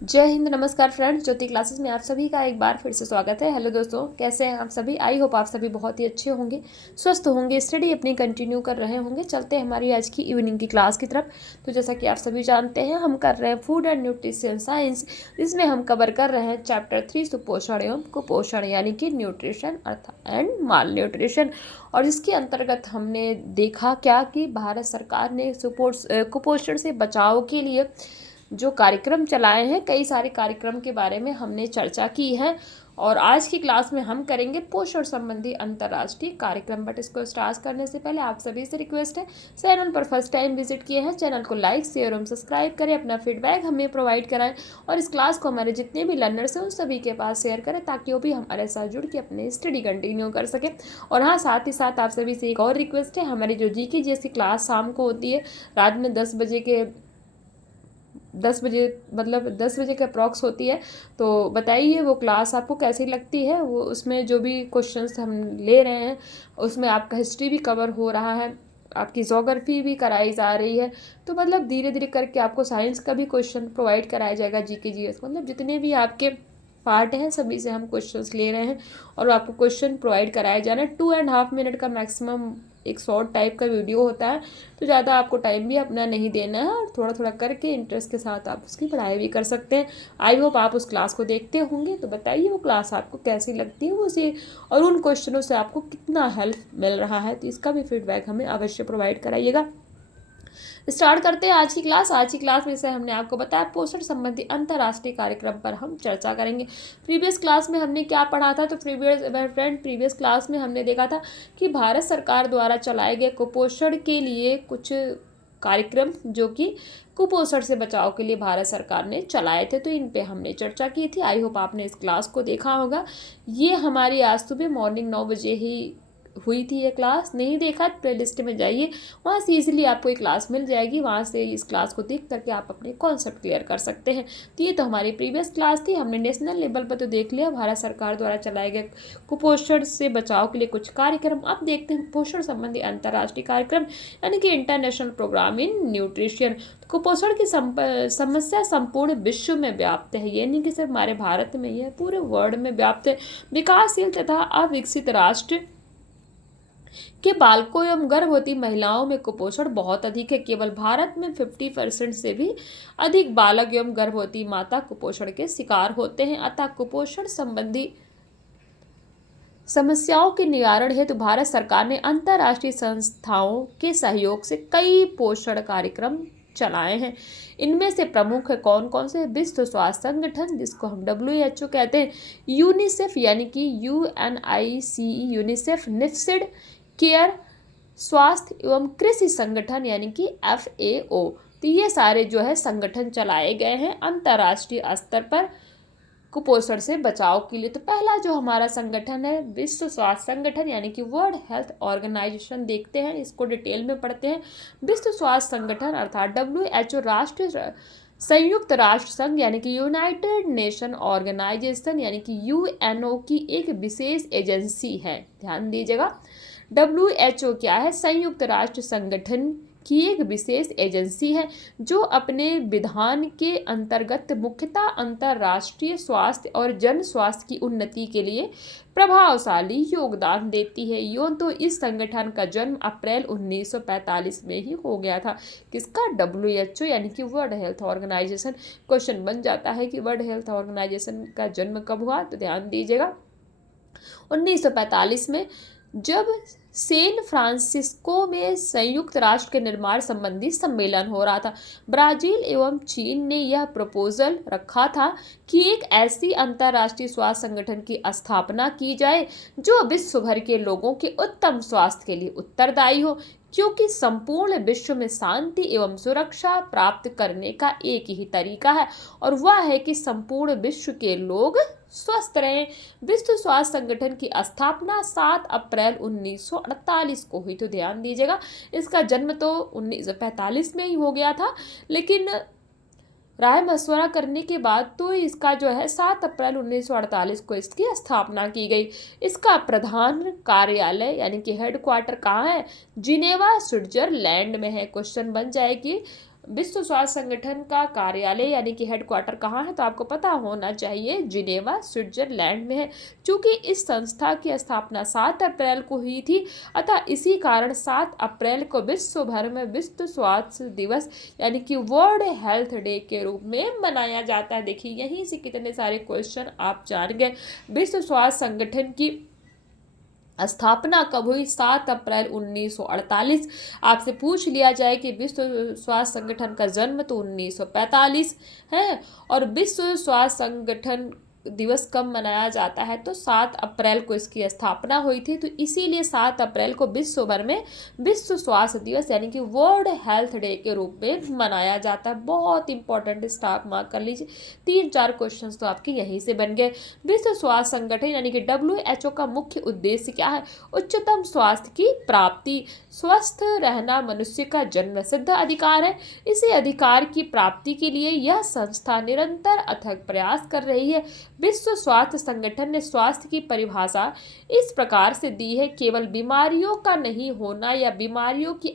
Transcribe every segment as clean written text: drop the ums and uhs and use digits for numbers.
जय हिंद, नमस्कार फ्रेंड्स। ज्योति क्लासेस में आप सभी का एक बार फिर से स्वागत है। हेलो दोस्तों, कैसे हैं आप सभी? आई होप आप सभी बहुत ही अच्छे होंगे, स्वस्थ होंगे, स्टडी अपनी कंटिन्यू कर रहे होंगे। चलते हैं हमारी आज की इवनिंग की क्लास की तरफ। तो जैसा कि आप सभी जानते हैं, हम कर रहे हैं फूड एंड न्यूट्रिशन साइंस, जिसमें हम कवर कर रहे हैं चैप्टर 3 सुपोषण एवं कुपोषण, यानी कि nutrition earth and mall nutrition. और इसके अंतर्गत हमने देखा क्या कि भारत सरकार ने कुपोषण से बचाव के लिए जो कार्यक्रम चलाए हैं, कई सारे कार्यक्रम के बारे में हमने चर्चा की है। और आज की क्लास में हम करेंगे पोषण संबंधी अंतर्राष्ट्रीय कार्यक्रम। बट इसको स्टार्ट करने से पहले आप सभी से रिक्वेस्ट है, चैनल पर फर्स्ट टाइम विजिट किए हैं, चैनल को लाइक शेयर और सब्सक्राइब करें, अपना फीडबैक हमें प्रोवाइड कराएं और इस क्लास को हमारे जितने भी लर्नर्स हैं उन सभी के पास शेयर करें, ताकि वो भी हमारे साथ जुड़ के अपने स्टडी कंटिन्यू कर सकें। और हाँ, साथ ही साथ आप सभी से एक और रिक्वेस्ट है, हमारी जो जीके जैसी क्लास शाम को होती है, रात में 10 बजे मतलब 10 बजे के अप्रॉक्स होती है। तो बताइए वो क्लास आपको कैसी लगती है। वो उसमें जो भी क्वेश्चंस हम ले रहे हैं, उसमें आपका हिस्ट्री भी कवर हो रहा है, आपकी ज्योग्राफी भी कराई जा रही है। तो मतलब धीरे धीरे करके आपको साइंस का भी क्वेश्चन प्रोवाइड कराया जाएगा, जीके जीएस, मतलब जितने भी आपके पार्ट हैं सभी से हम क्वेश्चंस ले रहे हैं और आपको क्वेश्चन प्रोवाइड कराया जा रहा है। 2.5 मिनट का मैक्सिमम एक शॉर्ट टाइप का वीडियो होता है, तो ज़्यादा आपको टाइम भी अपना नहीं देना है और थोड़ा थोड़ा करके इंटरेस्ट के साथ आप उसकी पढ़ाई भी कर सकते हैं। आई होप आप उस क्लास को देखते होंगे। तो बताइए वो क्लास आपको कैसी लगती है, वो उसे और उन क्वेश्चनों से आपको कितना हेल्प मिल रहा है, तो इसका भी फीडबैक हमें अवश्य प्रोवाइड कराइएगा। स्टार्ट करते हैं आज की क्लास। आज की क्लास में से हमने आपको बताया पोषण संबंधी अंतर्राष्ट्रीय कार्यक्रम पर हम चर्चा करेंगे। प्रीवियस क्लास में हमने क्या पढ़ा था? तो प्रीवियस क्लास में हमने देखा था कि भारत सरकार द्वारा चलाए गए कुपोषण के लिए कुछ कार्यक्रम जो कि कुपोषण से बचाव के लिए भारत सरकार ने चलाए थे, तो इन पे हमने चर्चा की थी। आई होप आपने इस क्लास को देखा होगा। ये हमारी आज सुबह मॉर्निंग 9 बजे ही हुई थी ये क्लास। नहीं देखा तो प्लेलिस्ट में जाइए, वहाँ से इजीली आपको ये क्लास मिल जाएगी। वहाँ से इस क्लास को देख करके आप अपने कॉन्सेप्ट क्लियर कर सकते हैं। तो ये तो हमारी प्रीवियस क्लास थी। हमने नेशनल लेवल पर तो देख लिया भारत सरकार द्वारा चलाए गए कुपोषण से बचाव के लिए कुछ कार्यक्रम। अब देखते हैं पोषण संबंधी अंतर्राष्ट्रीय कार्यक्रम, यानी कि इंटरनेशनल प्रोग्राम इन न्यूट्रिशन। कुपोषण की समस्या संपूर्ण विश्व में व्याप्त है, ये नहीं कि सिर्फ हमारे भारत में, यह पूरे वर्ल्ड में व्याप्त है। विकासशील तथा अविकसित राष्ट्र के बालकों एवं गर्भवती महिलाओं में कुपोषण बहुत अधिक है। केवल भारत में 50% से भी अधिक बालक एवं गर्भवती माता कुपोषण के शिकार होते हैं। अतः कुपोषण संबंधी समस्याओं के निवारण हेतु भारत सरकार ने अंतर्राष्ट्रीय संस्थाओं के सहयोग से कई पोषण कार्यक्रम चलाए हैं। इनमें से प्रमुख है कौन कौन से? विश्व स्वास्थ्य संगठन, जिसको हम WHO कहते हैं, यूनिसेफ यानी कि UNICE, यूनिसेफ, निफ्सिड, केयर, स्वास्थ्य एवं कृषि संगठन यानी कि FAO। तो ये सारे जो है संगठन चलाए गए हैं अंतर्राष्ट्रीय स्तर पर कुपोषण से बचाव के लिए। तो पहला जो हमारा संगठन है विश्व स्वास्थ्य संगठन यानी कि वर्ल्ड हेल्थ ऑर्गेनाइजेशन। देखते हैं इसको डिटेल में पढ़ते हैं। विश्व स्वास्थ्य संगठन अर्थात WHO राष्ट्रीय संयुक्त राष्ट्र संघ यानी कि यूनाइटेड नेशन ऑर्गेनाइजेशन यानी कि UNO की एक विशेष एजेंसी है। ध्यान दीजिएगा, WHO क्या है? संयुक्त राष्ट्र संगठन की एक विशेष एजेंसी है जो अपने विधान के अंतर्गत मुख्यतः अंतर्राष्ट्रीय स्वास्थ्य और जन स्वास्थ्य की उन्नति के लिए प्रभावशाली योगदान देती है। यूं तो इस संगठन का जन्म अप्रैल 1945 में ही हो गया था। किसका? WHO यानी कि वर्ल्ड हेल्थ ऑर्गेनाइजेशन। क्वेश्चन बन जाता है कि वर्ल्ड हेल्थ ऑर्गेनाइजेशन का जन्म कब हुआ? तो ध्यान दीजिएगा 1945 में, जब सैन फ्रांसिस्को में संयुक्त राष्ट्र के निर्माण संबंधी सम्मेलन हो रहा था। ब्राजील एवं चीन ने यह प्रपोजल रखा था कि एक ऐसी अंतर्राष्ट्रीय स्वास्थ्य संगठन की स्थापना की जाए जो विश्व भर के लोगों के उत्तम स्वास्थ्य के लिए उत्तरदायी हो, क्योंकि संपूर्ण विश्व में शांति एवं सुरक्षा प्राप्त करने का एक ही तरीका है और वह है कि संपूर्ण विश्व के लोग स्वस्थ रहें। विश्व स्वास्थ्य संगठन की स्थापना 7 अप्रैल 1948 को हुई। तो ध्यान दीजिएगा, इसका जन्म तो 1945 में ही हो गया था, लेकिन राय मशवरा करने के बाद तो इसका जो है 7 अप्रैल 1948 को इसकी स्थापना की गई। इसका प्रधान कार्यालय यानी कि हेडक्वार्टर कहाँ है? जिनेवा, स्विट्जरलैंड में है। क्वेश्चन बन जाए कि विश्व स्वास्थ्य संगठन का कार्यालय यानी कि हेडक्वार्टर कहाँ है, तो आपको पता होना चाहिए जिनेवा स्विट्जरलैंड में है। चूंकि इस संस्था की स्थापना 7 अप्रैल को हुई थी, अतः इसी कारण 7 अप्रैल को विश्व भर में विश्व स्वास्थ्य दिवस यानी कि वर्ल्ड हेल्थ डे के रूप में मनाया जाता है। देखिए यहीं से कितने सारे क्वेश्चन आप जान गए। विश्व स्वास्थ्य संगठन की स्थापना कब हुई, 7 अप्रैल 1948। आपसे पूछ लिया जाए कि विश्व स्वास्थ्य संगठन का जन्म तो 1945 है, और विश्व स्वास्थ्य संगठन दिवस कब मनाया जाता है, तो 7 अप्रैल को इसकी स्थापना हुई थी। तो इसीलिए 7 अप्रैल को विश्व भर में विश्व स्वास्थ्य दिवस यानी कि वर्ल्ड हेल्थ डे के रूप में मनाया जाता है। बहुत इंपॉर्टेंट, स्टॉप मार्क कर लीजिए। 3-4 क्वेश्चंस तो आपके यहीं से बन गए। विश्व स्वास्थ्य संगठन यानी कि WHO का मुख्य उद्देश्य क्या है, उच्चतम स्वास्थ्य की प्राप्ति। स्वस्थ रहना मनुष्य का जन्मसिद्ध अधिकार है। इसी अधिकार की प्राप्ति के लिए यह संस्था निरंतर अथक प्रयास कर रही है। विश्व स्वास्थ्य संगठन ने स्वास्थ्य की परिभाषा इस प्रकार से दी है, केवल बीमारियों का नहीं होना या बीमारियों की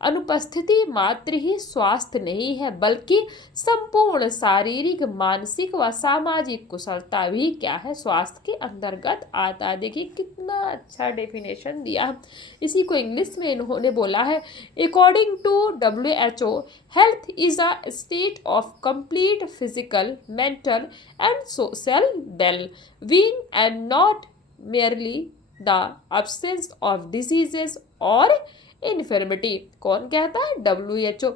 अनुपस्थिति मात्र ही स्वास्थ्य नहीं है, बल्कि संपूर्ण शारीरिक, मानसिक व सामाजिक कुशलता भी क्या है, स्वास्थ्य के अंतर्गत आता है। देखिए कितना अच्छा डेफिनेशन दिया है। इसी को इंग्लिश में इन्होंने बोला है, according to WHO health is a state of complete physical, mental and social well being and not merely the absence of diseases और इन्फर्मिटी। कौन कहता है, WHO।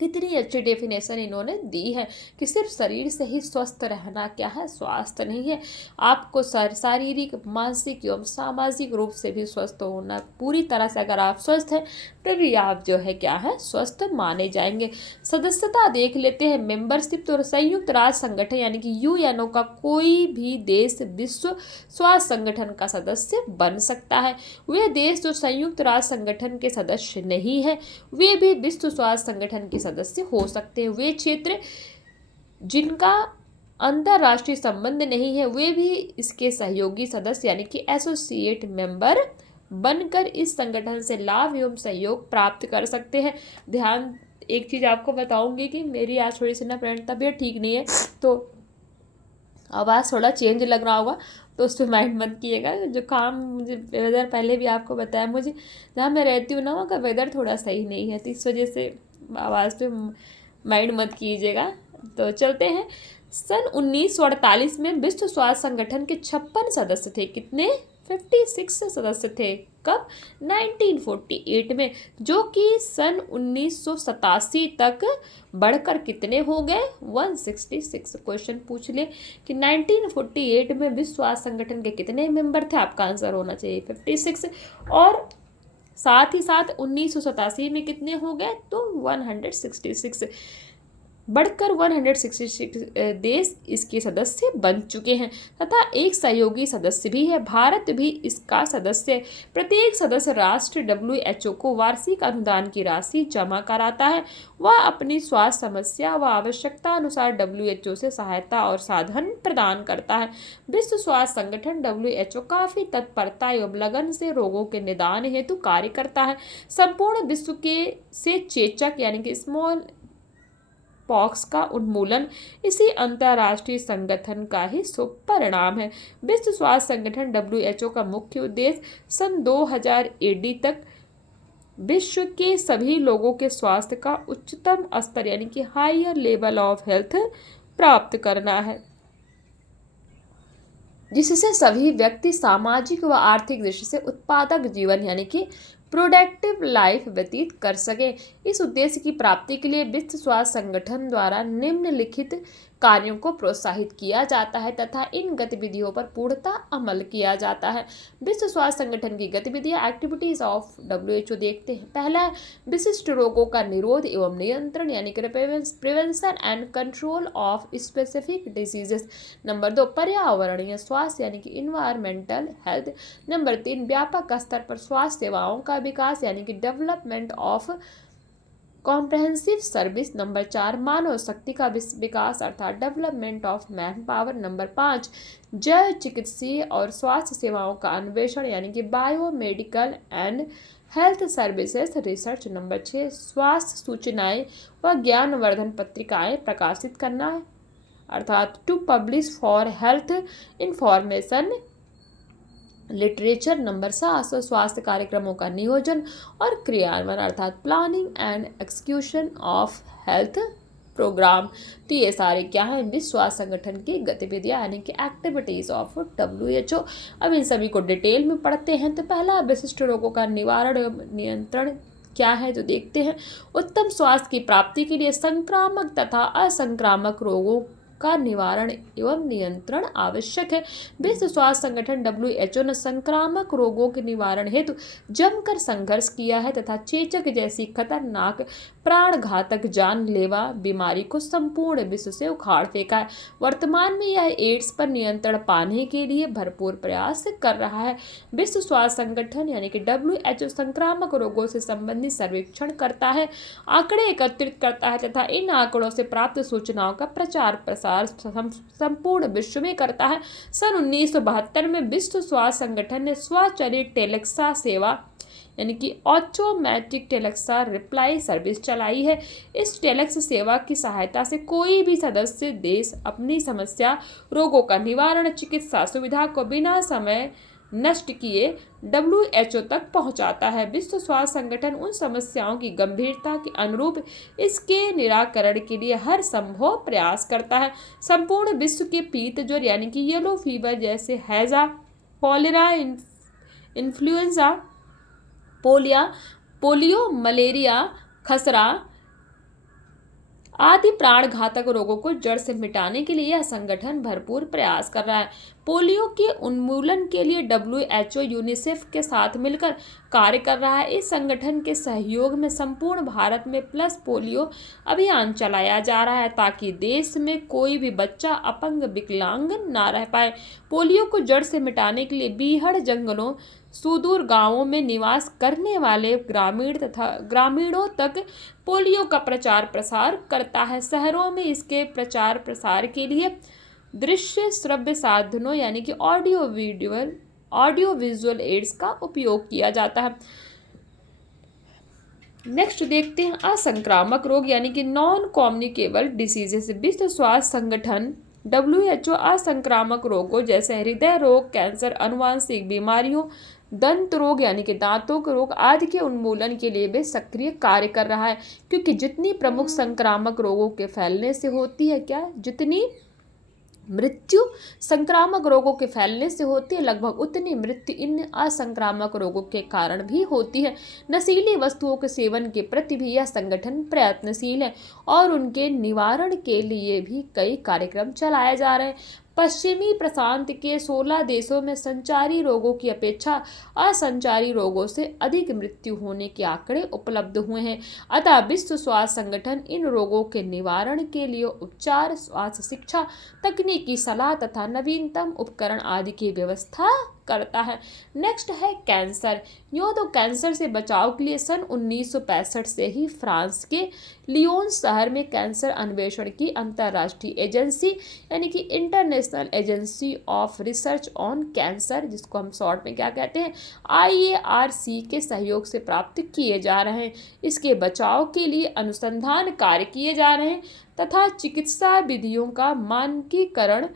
कितनी अच्छी डेफिनेशन इन्होंने दी है कि सिर्फ शरीर से ही स्वस्थ रहना क्या है, स्वास्थ्य नहीं है। आपको शारीरिक, मानसिक एवं सामाजिक रूप से भी स्वस्थ होना, पूरी तरह से अगर आप स्वस्थ हैं तभी आप जो है क्या है, स्वस्थ माने जाएंगे। सदस्यता देख लेते हैं। मेंबरशिप, तो संयुक्त राष्ट्र संगठन यानी कि UNO का कोई भी देश विश्व स्वास्थ्य संगठन का सदस्य बन सकता है। वे देश जो संयुक्त राष्ट्र संगठन के सदस्य नहीं है वे भी विश्व स्वास्थ्य संगठन के सदस्य हो सकते हैं। वे क्षेत्र जिनका अंतरराष्ट्रीय संबंध नहीं है वे भी इसके सहयोगी सदस्य यानी कि एसोसिएट मेंबर बनकर इस संगठन से लाभ एवं सहयोग प्राप्त कर सकते हैं। ध्यान, एक चीज़ आपको बताऊंगी कि मेरी आज थोड़ी सी ना फ्रेंड तबीयत ठीक नहीं है, तो आवाज़ थोड़ा चेंज लग रहा होगा, तो उस पर माइंड मत कीजिएगा। जो काम मुझे वेदर पहले भी आपको बताया, मुझे जहाँ मैं रहती हूँ ना वहाँ का वेदर थोड़ा सही नहीं है, तो इस वजह से आवाज़ पे माइंड मत कीजिएगा। तो चलते हैं। सन 1948 में विश्व स्वास्थ्य संगठन के 56 सदस्य थे। कितने? 56 सदस्य थे। कब? 1948 में, जो कि सन 1987 तक बढ़कर कितने हो गए? 166। क्वेश्चन पूछ ले कि 1948 में विश्व स्वास्थ्य संगठन के कितने मेंबर थे, आपका आंसर होना चाहिए 56, और साथ ही साथ 1987 में कितने हो गए, तो 166, बढ़कर 166 देश इसके सदस्य बन चुके हैं, तथा एक सहयोगी सदस्य भी है। भारत भी इसका सदस्य है। प्रत्येक सदस्य राष्ट्र WHO को वार्षिक अनुदान की राशि जमा कराता है। वह अपनी स्वास्थ्य समस्या व आवश्यकता अनुसार WHO से सहायता और साधन प्रदान करता है। विश्व स्वास्थ्य संगठन WHO काफी तत्परता एवं लगन से रोगों के निदान हेतु कार्य करता है। संपूर्ण विश्व के से चेचक यानी कि स्मॉल पॉक्स का उन्मूलन इसी अंतर्राष्ट्रीय संगठन का ही शुभ परिणाम है। विश्व स्वास्थ्य संगठन WHO का मुख्य उद्देश्य सन 2000 AD तक विश्व के सभी लोगों के स्वास्थ्य का उच्चतम स्तर यानी कि हायर लेवल ऑफ हेल्थ प्राप्त करना है, जिससे सभी व्यक्ति सामाजिक व आर्थिक दृष्टि से उत्पादक जीवन यानी कि प्रोडक्टिव लाइफ व्यतीत कर सके। इस उद्देश्य की प्राप्ति के लिए विश्व स्वास्थ्य संगठन द्वारा निम्नलिखित कार्यों को प्रोत्साहित किया जाता है तथा इन गतिविधियों पर पूर्णतः अमल किया जाता है। विश्व स्वास्थ्य संगठन की गतिविधियां, एक्टिविटीज ऑफ WHO देखते हैं। पहला है विशिष्ट रोगों का निरोध एवं नियंत्रण यानी कि prevention and control of specific diseases. Number 2, पर्यावरणीय स्वास्थ्य यानी कि इन्वायरमेंटल हेल्थ। नंबर 3, व्यापक स्तर पर स्वास्थ्य सेवाओं का विकास यानी कि development of comprehensive service. Number 4, मानव शक्ति का विकास अर्थात development of man power. Number 5, जैव चिकित्सीय और स्वास्थ्य सेवाओं का अन्वेषण यानी कि bio medical and health services research. Number 6, स्वास्थ्य सूचनाएं व ज्ञानवर्धन पत्रिकाएं प्रकाशित करना है, अर्थात to publish for health information literature. Number 7, स्वास्थ्य कार्यक्रमों का नियोजन और क्रियान्वयन, अर्थात planning and execution of health program. तो ये सारे क्या हैं, विश्व स्वास्थ्य संगठन की गतिविधियां यानी कि एक्टिविटीज ऑफ WHO। अब इन सभी को डिटेल में पढ़ते हैं। तो पहला, विशिष्ट रोगों का निवारण एवं नियंत्रण क्या है जो देखते हैं। उत्तम स्वास्थ्य की प्राप्ति के लिए संक्रामक तथा असंक्रामक रोगों का निवारण एवं नियंत्रण आवश्यक है। विश्व स्वास्थ्य संगठन WHO ने संक्रामक रोगों के निवारण हेतु जमकर संघर्ष किया है तथा चेचक जैसी खतरनाक प्राण घातक जानलेवा बीमारी को संपूर्ण विश्व से उखाड़ फेंका है। वर्तमान में यह एड्स पर नियंत्रण पाने के लिए भरपूर प्रयास कर रहा है। विश्व स्वास्थ्य संगठन यानी कि WHO संक्रामक रोगों से संबंधित सर्वेक्षण करता है, आंकड़े एकत्रित करता है तथा इन आंकड़ों से प्राप्त सूचनाओं का प्रचार प्रसार संपूर्ण विश्व में करता है। सन 1972 में विश्व स्वास्थ्य संगठन ने स्वचालित टेलेक्सा सेवा यानी कि ऑटोमेटिक टेलेक्सा रिप्लाई सर्विस चलाई है। इस टेलेक्स सेवा की सहायता से कोई भी सदस्य देश अपनी समस्या, रोगों का निवारण, चिकित्सा सुविधा को बिना समय नष्ट किए WHO तक पहुंचाता है। विश्व स्वास्थ्य संगठन उन समस्याओं की गंभीरता के अनुरूप इसके निराकरण के लिए हर संभव प्रयास करता है। संपूर्ण विश्व के पीत ज्वर यानी कि येलो फीवर जैसे हैजा, कॉलेरा, इन्फ्लुएंजा, पोलियो, मलेरिया, खसरा आदि प्राण घातक रोगों को जड़ से मिटाने के लिए यह संगठन भरपूर प्रयास कर रहा है। पोलियो के उन्मूलन के लिए WHO यूनिसेफ के साथ मिलकर कार्य कर रहा है। इस संगठन के सहयोग में संपूर्ण भारत में प्लस पोलियो अभियान चलाया जा रहा है ताकि देश में कोई भी बच्चा अपंग, विकलांग ना रह पाए। पोलियो को जड़ से मिटाने के लिए बीहड़ जंगलों, सुदूर गांवों में निवास करने वाले ग्रामीणों तक पोलियो का प्रचार प्रसार करता है। शहरों में इसके प्रचार प्रसार के लिए दृश्य श्रव्य साधनों यानी कि ऑडियो विजुअल एड्स का उपयोग किया जाता है। नेक्स्ट देखते हैं असंक्रामक रोग यानी कि नॉन कम्युनिकेबल डिसीजेस। विश्व स्वास्थ्य संगठन WHO असंक्रामक रोगों जैसे हृदय रोग, कैंसर, आनुवंशिक बीमारियों, दंत रोग यानी कि दांतों के रोग आदि के उन्मूलन के लिए भी सक्रिय कार्य कर रहा है, क्योंकि जितनी प्रमुख संक्रामक रोगों के फैलने से होती है जितनी मृत्यु संक्रामक रोगों के फैलने से होती है, लगभग उतनी मृत्यु इन असंक्रामक रोगों के कारण भी होती है। नशीली वस्तुओं के सेवन के प्रति भी यह संगठन प्रयत्नशील है और उनके निवारण के लिए भी कई कार्यक्रम चलाए जा रहे हैं। पश्चिमी प्रशांत के 16 देशों में संचारी रोगों की अपेक्षा असंचारी रोगों से अधिक मृत्यु होने के आंकड़े उपलब्ध हुए हैं। अतः विश्व स्वास्थ्य संगठन इन रोगों के निवारण के लिए उपचार, स्वास्थ्य शिक्षा, तकनीकी सलाह तथा नवीनतम उपकरण आदि की व्यवस्था करता है। नेक्स्ट है कैंसर। यूँ तो कैंसर से बचाव के लिए सन 1965 से ही फ्रांस के लियोन शहर में कैंसर अन्वेषण की अंतर्राष्ट्रीय एजेंसी यानी कि international agency of research on cancer, जिसको हम शॉर्ट में क्या कहते हैं, IARC के सहयोग से प्राप्त किए जा रहे हैं। इसके बचाव के लिए अनुसंधान कार्य किए जा रहे हैं तथा चिकित्सा विधियों का मानकीकरण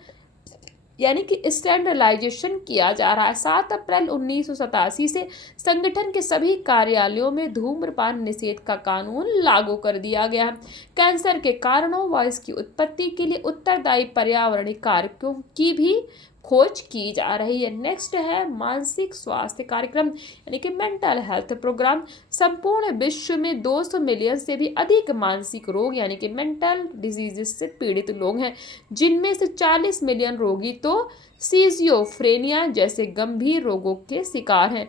यानी कि स्टैंडर्डाइजेशन किया जा रहा है। 7 अप्रैल 1987 से संगठन के सभी कार्यालयों में धूम्रपान निषेध का कानून लागू कर दिया गया है। कैंसर के कारणों व इसकी उत्पत्ति के लिए उत्तरदायी पर्यावरणीय कारकों की भी खोज की जा रही है। नेक्स्ट है मानसिक स्वास्थ्य कार्यक्रम यानी कि मेंटल हेल्थ प्रोग्राम। संपूर्ण विश्व में 200 मिलियन से भी अधिक मानसिक रोग यानी कि मेंटल डिजीजेस से पीड़ित लोग हैं, जिनमें से 40 मिलियन रोगी तो सिजियोफ्रेनिया जैसे गंभीर रोगों के शिकार हैं।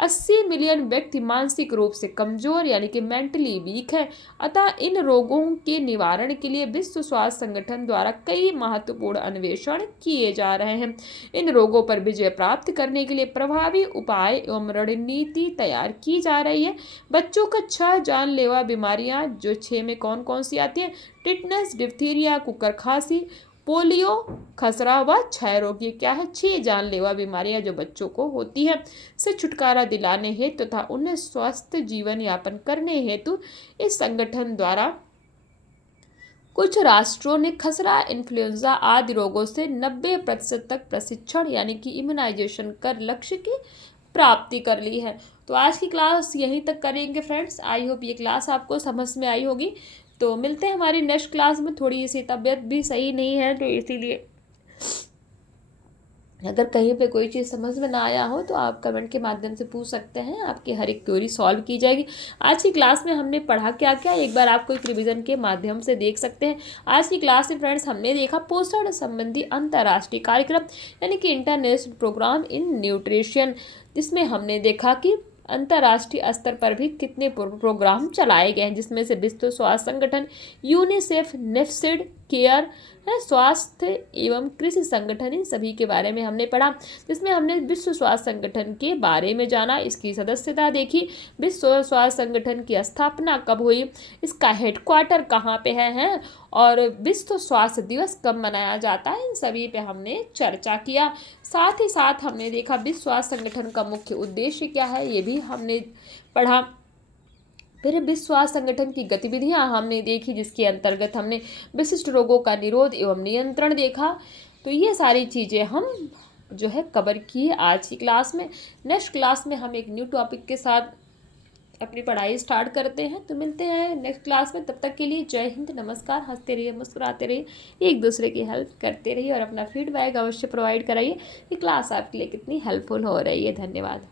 80 मिलियन व्यक्ति मानसिक रूप से कमजोर यानी कि मेंटली वीक है। अतः इन रोगों के निवारण के लिए विश्व स्वास्थ्य संगठन द्वारा कई महत्वपूर्ण अन्वेषण किए जा रहे हैं। इन रोगों पर विजय प्राप्त करने के लिए प्रभावी उपाय एवं रणनीति तैयार की जा रही है। बच्चों का 6 जानलेवा बीमारियां जो 6 में कौन कौन सी आती हैं, टिटनेस, डिप्थीरिया, कुकर खांसी, पोलियो, खसरा व क्षय रोग, ये क्या है? 6 जानलेवा बीमारियां जो बच्चों को होती है से छुटकारा दिलाने हेतु तथा उन्हें स्वस्थ जीवन यापन करने हेतु इस संगठन द्वारा कुछ राष्ट्रों ने खसरा, इन्फ्लुएंजा आदि रोगों से 90% तक प्रशिक्षण यानी कि इम्यूनाइजेशन कर लक्ष्य की प्राप्ति कर ली है। तो आज की क्लास यहीं तक करेंगे फ्रेंड्स। आई होप ये क्लास आपको समझ में आई होगी। तो मिलते हैं हमारी नेक्स्ट क्लास में। थोड़ी सी तबीयत भी सही नहीं है, तो इसीलिए अगर कहीं पे कोई चीज़ समझ में ना आया हो तो आप कमेंट के माध्यम से पूछ सकते हैं, आपकी हर एक क्वेरी सॉल्व की जाएगी। आज की क्लास में हमने पढ़ा क्या क्या, एक बार आपको एक रिवीजन के माध्यम से देख सकते हैं। आज की क्लास में फ्रेंड्स हमने देखा पोषण संबंधी अंतर्राष्ट्रीय कार्यक्रम यानी कि इंटरनेशनल प्रोग्राम इन न्यूट्रिशन, जिसमें हमने देखा कि अंतर्राष्ट्रीय स्तर पर भी कितने प्रोग्राम चलाए गए हैं, जिसमें से विश्व स्वास्थ्य संगठन, यूनिसेफ, नेफ्सिड, केयर है, स्वास्थ्य एवं कृषि संगठन, इन सभी के बारे में हमने पढ़ा। जिसमें हमने विश्व स्वास्थ्य संगठन के बारे में जाना, इसकी सदस्यता देखी, विश्व स्वास्थ्य संगठन की स्थापना कब हुई, इसका हेडक्वार्टर कहाँ पे है और विश्व स्वास्थ्य दिवस कब मनाया जाता है, इन सभी पे हमने चर्चा किया। साथ ही साथ हमने देखा विश्व स्वास्थ्य संगठन का मुख्य उद्देश्य क्या है, ये भी हमने पढ़ा। फिर विश्व स्वास्थ्य संगठन की गतिविधियां हमने देखी, जिसके अंतर्गत हमने विशिष्ट रोगों का निरोध एवं नियंत्रण देखा। तो ये सारी चीज़ें हम जो है कवर किए आज की क्लास में। नेक्स्ट क्लास में हम एक न्यू टॉपिक के साथ अपनी पढ़ाई स्टार्ट करते हैं। तो मिलते हैं नेक्स्ट क्लास में, तब तक के लिए जय हिंद, नमस्कार। हंसते रहिए, मुस्कुराते रहिए, एक दूसरे की हेल्प करते रहिए और अपना फीडबैक अवश्य प्रोवाइड कराइए कि क्लास आपके लिए कितनी हेल्पफुल हो रही है। धन्यवाद।